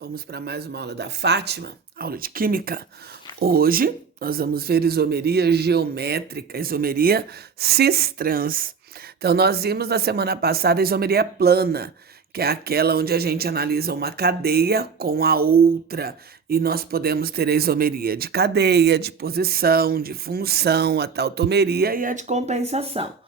Vamos para mais uma aula da Fátima, aula de Química. Hoje nós vamos ver isomeria geométrica, isomeria cis-trans. Então nós vimos na semana passada a isomeria plana, que é aquela onde a gente analisa uma cadeia com a outra. E nós podemos ter a isomeria de cadeia, de posição, de função, a tautomeria e a de compensação.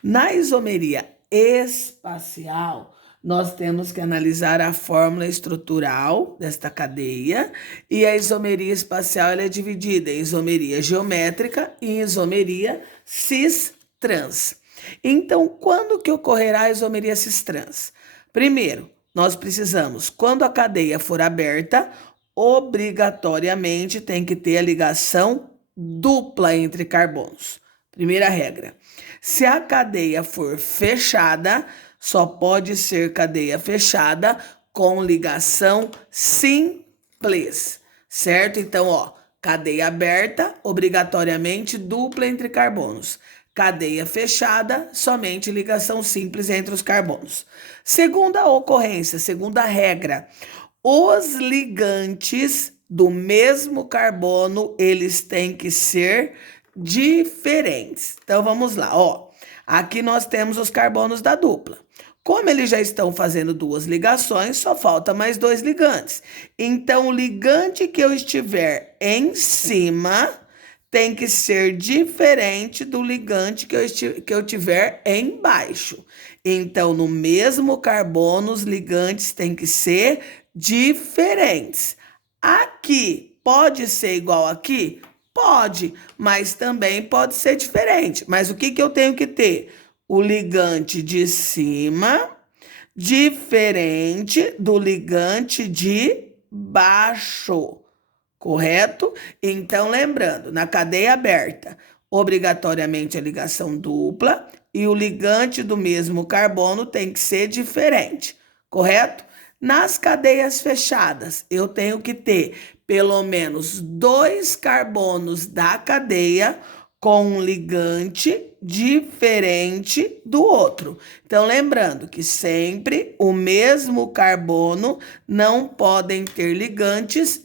Na isomeria espacial, nós temos que analisar a fórmula estrutural desta cadeia e a isomeria espacial ela é dividida em isomeria geométrica e isomeria cis-trans. Então, quando que ocorrerá a isomeria cis-trans? Primeiro, nós precisamos, quando a cadeia for aberta, obrigatoriamente tem que ter a ligação dupla entre carbonos. Primeira regra. Se a cadeia for fechada, só pode ser cadeia fechada com ligação simples, certo? Então, cadeia aberta, obrigatoriamente dupla entre carbonos. Cadeia fechada, somente ligação simples entre os carbonos. Segunda ocorrência, segunda regra, os ligantes do mesmo carbono, eles têm que ser diferentes. Então, vamos lá, Aqui nós temos os carbonos da dupla. Como eles já estão fazendo duas ligações, só falta mais dois ligantes. Então, o ligante que eu estiver em cima tem que ser diferente do ligante que eu tiver embaixo. Então, no mesmo carbono, os ligantes têm que ser diferentes. Aqui, pode ser igual aqui? Pode, mas também pode ser diferente. Mas o que eu tenho que ter? O ligante de cima, diferente do ligante de baixo, correto? Então, lembrando, na cadeia aberta, obrigatoriamente a ligação dupla e o ligante do mesmo carbono tem que ser diferente, correto? Nas cadeias fechadas, eu tenho que ter pelo menos dois carbonos da cadeia com um ligante diferente do outro. Então, lembrando que sempre o mesmo carbono não podem ter ligantes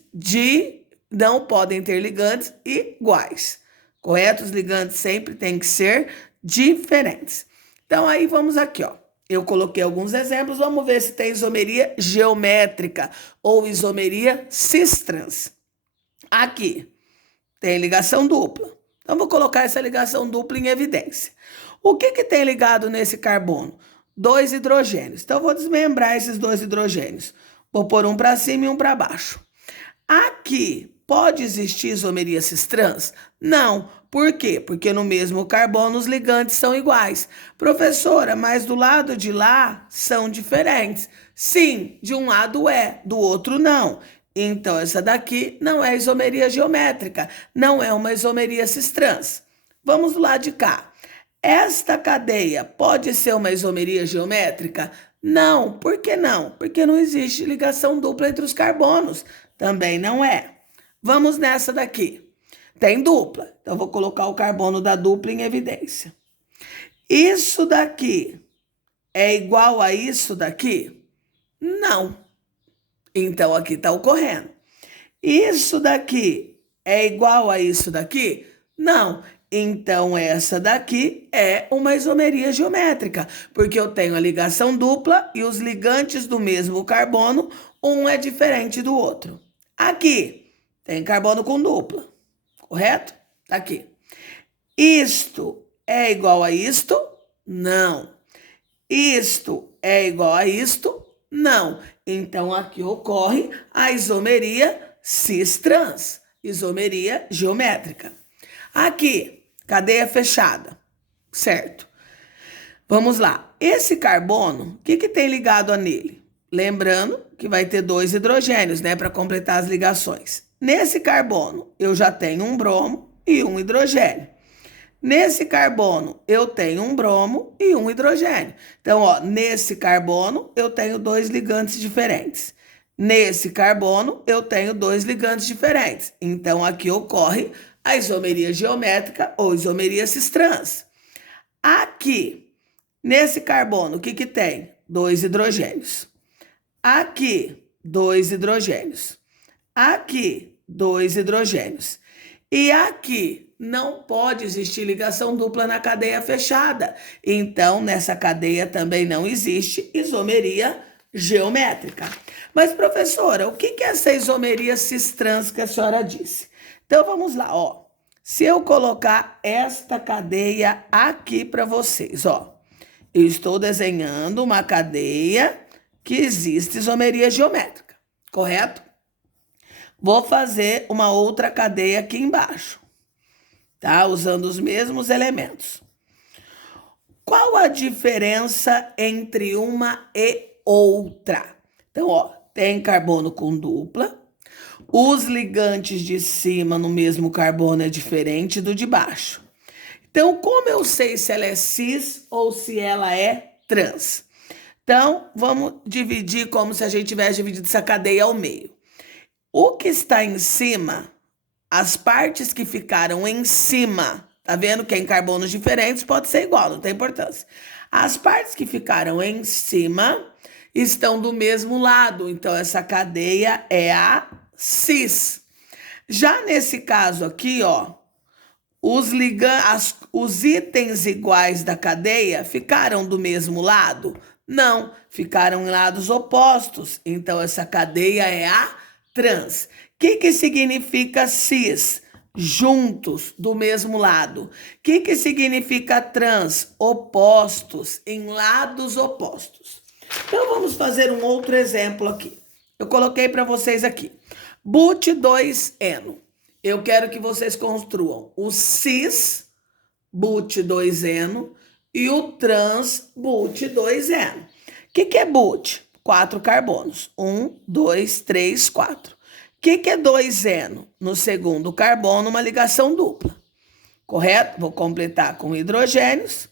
iguais, correto? Os ligantes sempre têm que ser diferentes. Então, aí vamos aqui, Eu coloquei alguns exemplos, vamos ver se tem isomeria geométrica ou isomeria cis-trans. Aqui tem ligação dupla. Então, vou colocar essa ligação dupla em evidência. O que tem ligado nesse carbono? Dois hidrogênios. Então, vou desmembrar esses dois hidrogênios. Vou pôr um para cima e um para baixo. Aqui, pode existir isomeria cis-trans? Não. Por quê? Porque no mesmo carbono os ligantes são iguais. Professora, mas do lado de lá são diferentes. Sim, de um lado é, do outro não. Então, essa daqui não é isomeria geométrica, não é uma isomeria cis-trans. Vamos do lado de cá. Esta cadeia pode ser uma isomeria geométrica? Não. Por que não? Porque não existe ligação dupla entre os carbonos. Também não é. Vamos nessa daqui. Tem dupla, então vou colocar o carbono da dupla em evidência. Isso daqui é igual a isso daqui? Não. Então, aqui está ocorrendo. Isso daqui é igual a isso daqui? Não. Então, essa daqui é uma isomeria geométrica, porque eu tenho a ligação dupla e os ligantes do mesmo carbono, um é diferente do outro. Aqui, tem carbono com dupla, correto? Tá aqui. Isto é igual a isto? Não. Isto é igual a isto? Não. Então, aqui ocorre a isomeria cis-trans, isomeria geométrica. Aqui, cadeia fechada, certo? Vamos lá. Esse carbono, o que tem ligado a nele? Lembrando que vai ter dois hidrogênios, né, para completar as ligações. Nesse carbono, eu já tenho um bromo e um hidrogênio. Nesse carbono, eu tenho um bromo e um hidrogênio. Então, nesse carbono, eu tenho dois ligantes diferentes. Nesse carbono, eu tenho dois ligantes diferentes. Então, aqui ocorre a isomeria geométrica ou isomeria cis-trans. Aqui, nesse carbono, o que tem? Dois hidrogênios. Aqui, dois hidrogênios. Aqui, dois hidrogênios. E aqui não pode existir ligação dupla na cadeia fechada. Então, nessa cadeia também não existe isomeria geométrica. Mas, professora, o que é essa isomeria cis-trans que a senhora disse? Então, vamos lá, ó. Se eu colocar esta cadeia aqui para vocês, ó. Eu estou desenhando uma cadeia que existe isomeria geométrica, correto? Vou fazer uma outra cadeia aqui embaixo, tá? Usando os mesmos elementos. Qual a diferença entre uma e outra? Então, ó, tem carbono com dupla. Os ligantes de cima no mesmo carbono é diferente do de baixo. Então, como eu sei se ela é cis ou se ela é trans? Então, vamos dividir como se a gente tivesse dividido essa cadeia ao meio. O que está em cima, as partes que ficaram em cima, tá vendo que em carbonos diferentes pode ser igual, não tem importância. As partes que ficaram em cima estão do mesmo lado, então essa cadeia é a cis. Já nesse caso aqui, ó, os itens iguais da cadeia ficaram do mesmo lado? Não, ficaram em lados opostos. Então, essa cadeia é a trans. O que significa cis? Juntos, do mesmo lado. O que significa trans? Opostos, em lados opostos. Então, vamos fazer um outro exemplo aqui. Eu coloquei para vocês aqui. But2eno. Eu quero que vocês construam o cis but2eno e o trans but2eno. O que é but? 4 carbonos. 1, 2, 3, 4. O que é 2eno? No segundo carbono, uma ligação dupla. Correto? Vou completar com hidrogênios.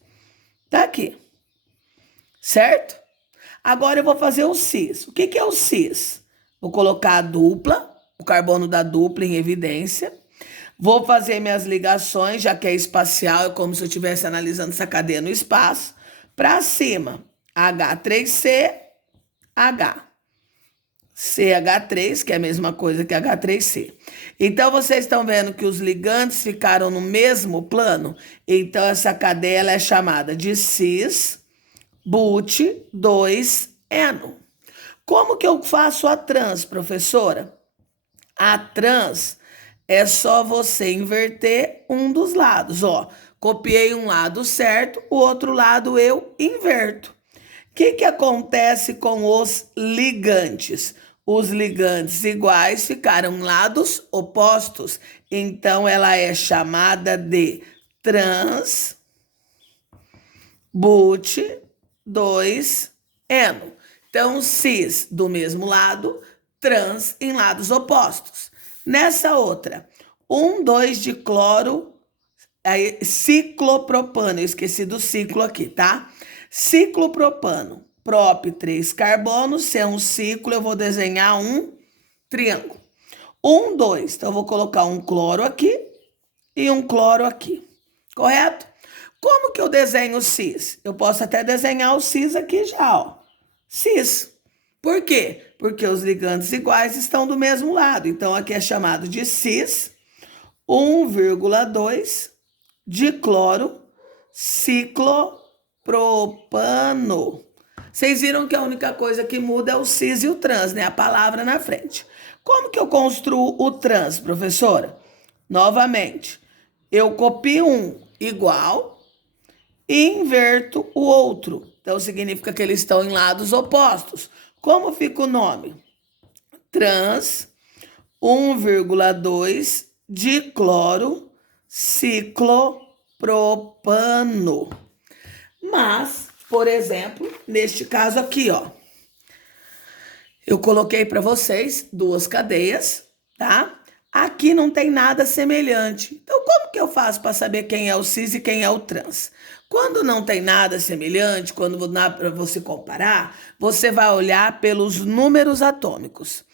Tá aqui. Certo? Agora eu vou fazer o cis. O que é o cis? Vou colocar a dupla, o carbono da dupla em evidência. Vou fazer minhas ligações, já que é espacial, é como se eu estivesse analisando essa cadeia no espaço. Para cima, H3C, H. CH3, que é a mesma coisa que H3C. Então, vocês estão vendo que os ligantes ficaram no mesmo plano? Então, essa cadeia ela é chamada de cis-but2eno. Como que eu faço a trans, professora? A trans é só você inverter um dos lados, ó. Copiei um lado certo, o outro lado eu inverto. O que acontece com os ligantes? Os ligantes iguais ficaram em lados opostos, então ela é chamada de trans but2eno. Então, cis do mesmo lado, trans em lados opostos. Nessa outra, 1,2 de cloro, ciclopropano, eu esqueci do ciclo aqui, tá? Ciclopropano, prop 3 carbonos, se é um ciclo, eu vou desenhar um triângulo. 1, 2, então eu vou colocar um cloro aqui e um cloro aqui, correto? Como que eu desenho o cis? Eu posso até desenhar o cis aqui já, ó. Cis. Por quê? Porque os ligantes iguais estão do mesmo lado. Então, aqui é chamado de cis 1,2 de cloro ciclopropano. Vocês viram que a única coisa que muda é o cis e o trans, né? A palavra na frente. Como que eu construo o trans, professora? Novamente, eu copio um igual e inverto o outro. Então, significa que eles estão em lados opostos. Como fica o nome? Trans 1,2 de cloro ciclopropano. Mas, por exemplo, neste caso aqui, ó, eu coloquei para vocês duas cadeias, tá? Aqui não tem nada semelhante. Então, como que eu faço para saber quem é o cis e quem é o trans? Quando não tem nada semelhante, quando dá para você comparar, você vai olhar pelos números atômicos.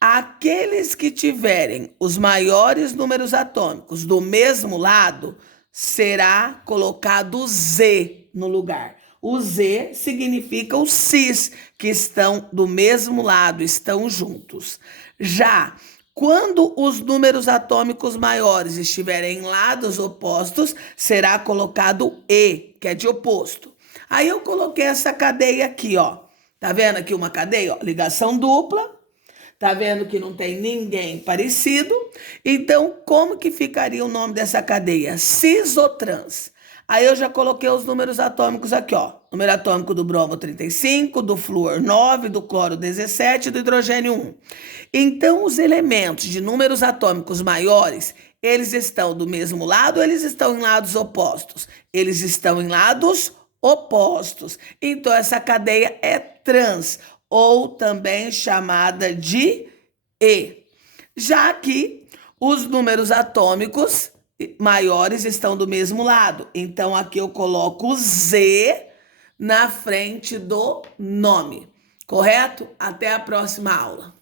Aqueles que tiverem os maiores números atômicos do mesmo lado, será colocado Z no lugar. O Z significa os cis, que estão do mesmo lado, estão juntos. Já quando os números atômicos maiores estiverem em lados opostos, será colocado E, que é de oposto. Aí eu coloquei essa cadeia aqui, ó. Tá vendo aqui uma cadeia? Ó, ligação dupla. Tá vendo que não tem ninguém parecido? Então, como que ficaria o nome dessa cadeia? Cis ou trans? Aí eu já coloquei os números atômicos aqui, ó. Número atômico do bromo 35, do flúor 9, do cloro 17 e do hidrogênio 1. Então, os elementos de números atômicos maiores, eles estão do mesmo lado ou eles estão em lados opostos? Eles estão em lados opostos. Então, essa cadeia é trans, ou também chamada de E. Já que os números atômicos maiores estão do mesmo lado. Então, aqui eu coloco Z na frente do nome. Correto? Até a próxima aula.